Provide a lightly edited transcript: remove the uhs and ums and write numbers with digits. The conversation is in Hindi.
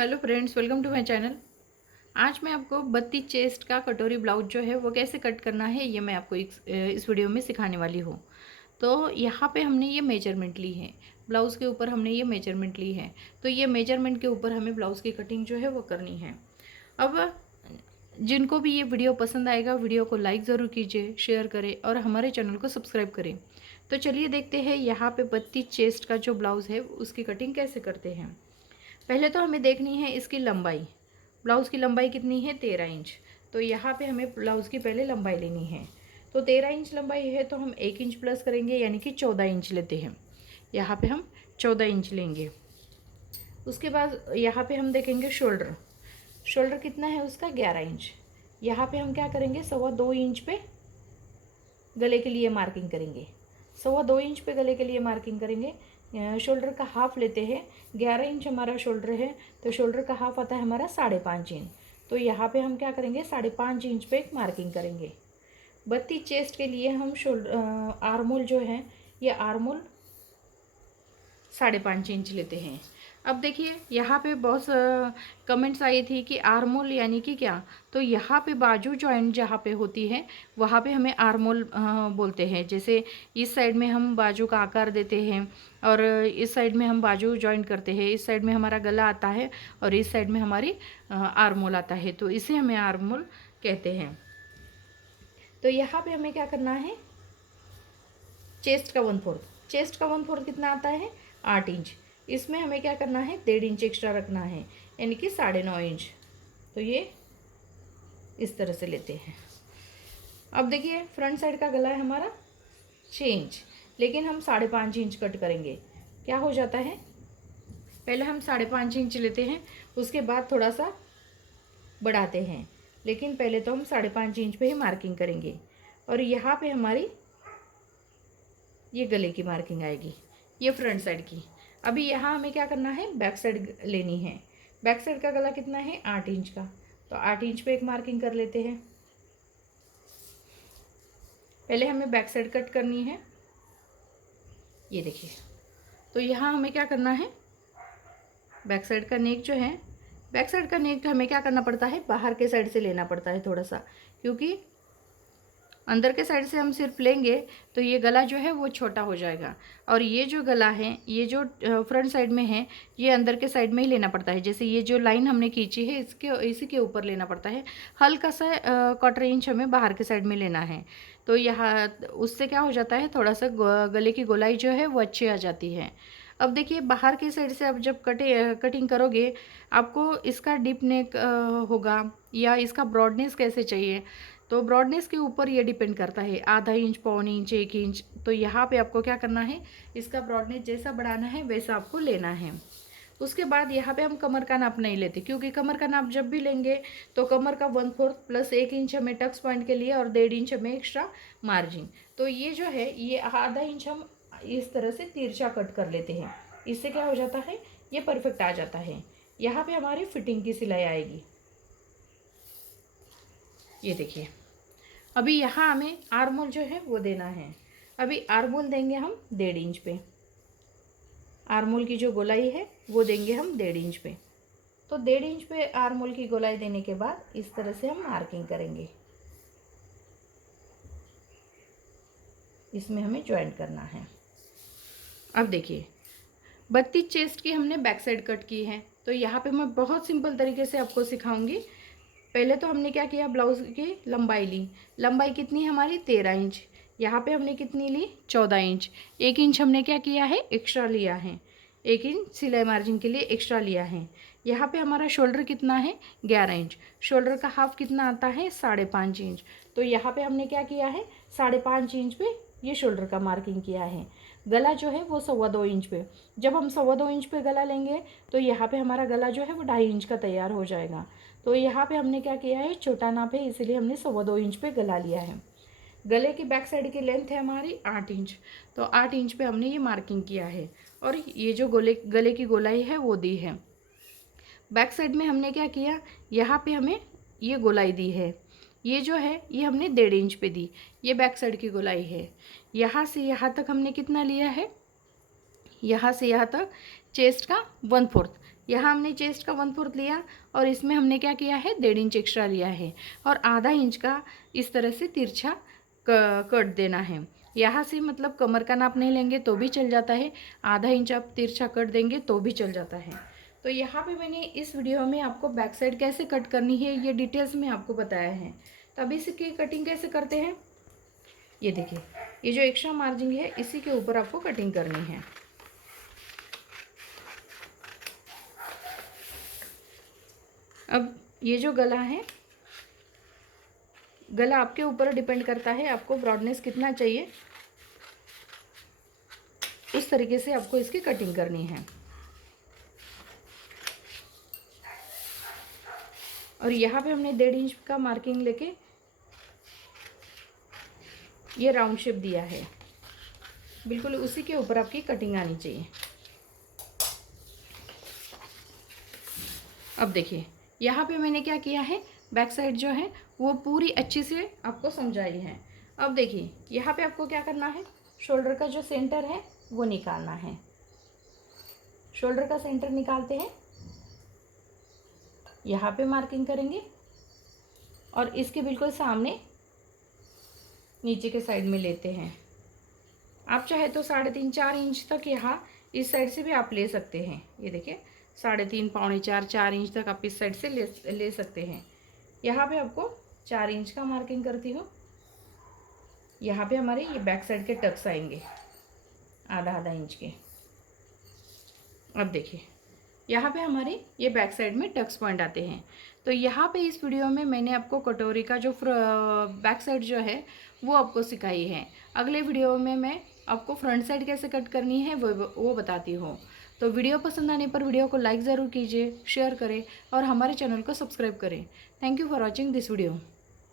Hello friends, welcome to my channel. आज मैं आपको बत्ती चेस्ट का कटोरी ब्लाउज जो है वो कैसे कट करना है ये मैं आपको इस वीडियो में सिखाने वाली हूँ। तो यहाँ पे हमने ये मेजरमेंट ली है, ब्लाउज़ के ऊपर हमने ये मेजरमेंट ली है। तो ये मेजरमेंट के ऊपर हमें ब्लाउज़ की कटिंग जो है वो करनी है। अब जिनको भी ये वीडियो पसंद आएगा वीडियो को लाइक ज़रूर कीजिए, शेयर करें और हमारे चैनल को सब्सक्राइब करें। तो चलिए देखते हैं यहाँ पे बत्ती चेस्ट का जो ब्लाउज़ है उसकी कटिंग कैसे करते हैं। पहले तो हमें देखनी है इसकी लंबाई। ब्लाउज़ की लंबाई कितनी है? 13 इंच। तो यहाँ पे हमें ब्लाउज़ की पहले लंबाई लेनी है। तो 13 इंच लंबाई है तो हम 1 इंच प्लस करेंगे, यानी कि 14 इंच लेते हैं। यहाँ पे हम 14 इंच लेंगे। उसके बाद यहाँ पे हम देखेंगे शोल्डर। शोल्डर कितना है उसका? 11 इंच। यहाँ पे हम क्या करेंगे? 2.25 इंच पे गले के लिए मार्किंग करेंगे। 2.25 इंच पे गले के लिए मार्किंग करेंगे। शोल्डर का हाफ लेते हैं। 11 इंच हमारा शोल्डर है तो शोल्डर का हाफ आता है हमारा 5.5 इंच। तो यहाँ पे हम क्या करेंगे? 5.5 इंच पे एक मार्किंग करेंगे। बत्ती चेस्ट के लिए हम आर्मोल जो है ये आर्मोल 5.5 इंच लेते हैं। अब देखिए यहाँ पे बहुत कमेंट्स आई थी कि आर्मोल यानी कि क्या। तो यहाँ पे बाजू जॉइंट जहाँ पे होती है वहाँ पे हमें आर्मोल बोलते हैं। जैसे इस साइड में हम बाजू का आकार देते हैं और इस साइड में हम बाजू जॉइंट करते हैं। इस साइड में हमारा गला आता है और इस साइड में हमारी आर्मोल आता है, तो इसे हमें आर्मोल कहते हैं। तो यहाँ पे हमें क्या करना है? चेस्ट का 1/4। चेस्ट का 1/4 कितना आता है? 8 इंच। इसमें हमें क्या करना है? 1.5 इंच एक्स्ट्रा रखना है, यानी कि 9.5 इंच। तो ये इस तरह से लेते हैं। अब देखिए फ्रंट साइड का गला है हमारा 6 इंच, लेकिन हम 5.5 इंच कट करेंगे। क्या हो जाता है? पहले हम 5.5 इंच लेते हैं, उसके बाद थोड़ा सा बढ़ाते हैं, लेकिन पहले तो हम 5.5 इंच पे ही मार्किंग करेंगे। और यहाँ पे हमारी ये गले की मार्किंग आएगी, ये फ्रंट साइड की। अभी यहाँ हमें क्या करना है? बैक साइड लेनी है। बैक साइड का गला कितना है? 8 इंच का। तो 8 इंच पे एक मार्किंग कर लेते हैं। पहले हमें बैक साइड कट करनी है, ये देखिए। तो यहाँ हमें क्या करना है? बैक साइड का नेक जो है, बैक साइड का नेक हमें क्या करना पड़ता है? बाहर के साइड से लेना पड़ता है थोड़ा सा, क्योंकि अंदर के साइड से हम सिर्फ लेंगे तो ये गला जो है वो छोटा हो जाएगा। और ये जो गला है, ये जो फ्रंट साइड में है, ये अंदर के साइड में ही लेना पड़ता है। जैसे ये जो लाइन हमने खींची है इसके इसी के ऊपर लेना पड़ता है। हल्का सा 1/4 इंच हमें बाहर के साइड में लेना है। तो यहाँ उससे क्या हो जाता है? थोड़ा सा गले की गोलाई जो है वो अच्छी आ जाती है। अब देखिए बाहर की साइड से अब जब कटिंग करोगे, आपको इसका डीप नेक होगा या इसका ब्रॉडनेस कैसे चाहिए। तो ब्रॉडनेस के ऊपर ये डिपेंड करता है, आधा इंच, 1.25 इंच, 1 इंच। तो यहाँ पे आपको क्या करना है? इसका ब्रॉडनेस जैसा बढ़ाना है वैसा आपको लेना है। उसके बाद यहाँ पे हम कमर का नाप नहीं लेते, क्योंकि कमर का नाप जब भी लेंगे तो कमर का 1/4 प्लस 1 इंच हमें टक्स पॉइंट के लिए और 1.5 इंच हमें एक्स्ट्रा मार्जिन। तो ये जो है ये आधा इंच हम इस तरह से तिरछा कट कर लेते हैं। इससे क्या हो जाता है? ये परफेक्ट आ जाता है। यहाँ पे हमारी फिटिंग की सिलाई आएगी, ये देखिए। अभी यहाँ हमें आर्मोल जो है वो देना है। अभी आर्मोल देंगे हम 1.5 इंच पे। आर्मोल की जो गोलाई है वो देंगे हम 1.5 इंच पे। तो 1.5 इंच पे आर्मोल की गोलाई देने के बाद इस तरह से हम मार्किंग करेंगे। इसमें हमें ज्वाइंट करना है। अब देखिए बत्ती चेस्ट की हमने बैक साइड कट की है, तो यहाँ पे मैं बहुत सिंपल तरीके से आपको सिखाऊंगी। पहले तो हमने क्या किया? ब्लाउज़ की लंबाई ली। लंबाई कितनी हमारी? 13 इंच। यहाँ पे हमने कितनी ली? 14 इंच। 1 इंच हमने क्या किया है? एक्स्ट्रा लिया है। 1 इंच सिलाई मार्जिन के लिए एक्स्ट्रा लिया है। यहाँ पे हमारा शोल्डर कितना है? 11 इंच। शोल्डर का हाफ कितना आता है? 5.5 इंच। तो यहाँ पे हमने क्या किया है? 5.5 इंच पे ये शोल्डर का मार्किंग किया है। गला जो है वो 2.25 इंच पे। जब हम 2.25 इंच पे गला लेंगे तो यहाँ पे हमारा गला जो है वो 2.5 इंच का तैयार हो जाएगा। तो यहाँ पे हमने क्या किया है? छोटा नाप है इसीलिए हमने 2.25 इंच पे गला लिया है। गले की बैक साइड की लेंथ है हमारी 8 इंच। तो 8 इंच पे हमने ये मार्किंग किया है और ये जो गले की गोलाई है वो दी है। बैक साइड में हमने क्या किया? यहाँ पे हमें ये गोलाई दी है। ये जो है ये हमने 1.5 इंच पे दी। ये बैक साइड की गोलाई है। यहाँ से यहाँ तक हमने कितना लिया है? यहाँ से यहाँ तक चेस्ट का 1/4, यहाँ हमने चेस्ट का 1/4 लिया और इसमें हमने क्या किया है 1.5 इंच एक्स्ट्रा लिया है और आधा इंच का इस तरह से तिरछा कट देना है। यहाँ से मतलब कमर का नाप नहीं लेंगे तो भी चल जाता है, आधा इंच आप तिरछा कट देंगे तो भी चल जाता है। तो यहाँ पे मैंने इस वीडियो में आपको बैक साइड कैसे कट करनी है ये डिटेल्स में आपको बताया है। तो अभी इसकी कटिंग कैसे करते हैं, ये देखिए, ये जो एक्स्ट्रा मार्जिन है इसी के ऊपर आपको कटिंग करनी है। अब ये जो गला है, गला आपके ऊपर डिपेंड करता है आपको ब्रॉडनेस कितना चाहिए, उस तरीके से आपको इसकी कटिंग करनी है। और यहाँ पे हमने 1.5 इंच का मार्किंग लेके ये राउंड शेप दिया है, बिल्कुल उसी के ऊपर आपकी कटिंग आनी चाहिए। अब देखिए यहाँ पे मैंने क्या किया है, बैक साइड जो है वो पूरी अच्छी से आपको समझाई है। अब देखिए यहाँ पे आपको क्या करना है, शोल्डर का जो सेंटर है वो निकालना है। शोल्डर का सेंटर निकालते हैं, यहाँ पे मार्किंग करेंगे और इसके बिल्कुल सामने नीचे के साइड में लेते हैं। आप चाहे तो 3.5-4 इंच तक यहाँ इस साइड से भी आप ले सकते हैं। ये देखिए 3.5, पौने 4 इंच तक आप इस साइड से ले सकते हैं। यहाँ पे आपको 4 इंच का मार्किंग करती हूँ। यहाँ पे हमारे ये बैक साइड के टक्स आएंगे आधा इंच के। अब देखिए यहाँ पे हमारे ये बैक साइड में टक्स पॉइंट आते हैं। तो यहाँ पे इस वीडियो में मैंने आपको कटोरी का जो बैक साइड जो है वो आपको सिखाई है। अगले वीडियो में मैं आपको फ्रंट साइड कैसे कट करनी है वो बताती हूँ। तो वीडियो पसंद आने पर वीडियो को लाइक ज़रूर कीजिए, शेयर करें और हमारे चैनल को सब्सक्राइब करें। Thank you for watching this video.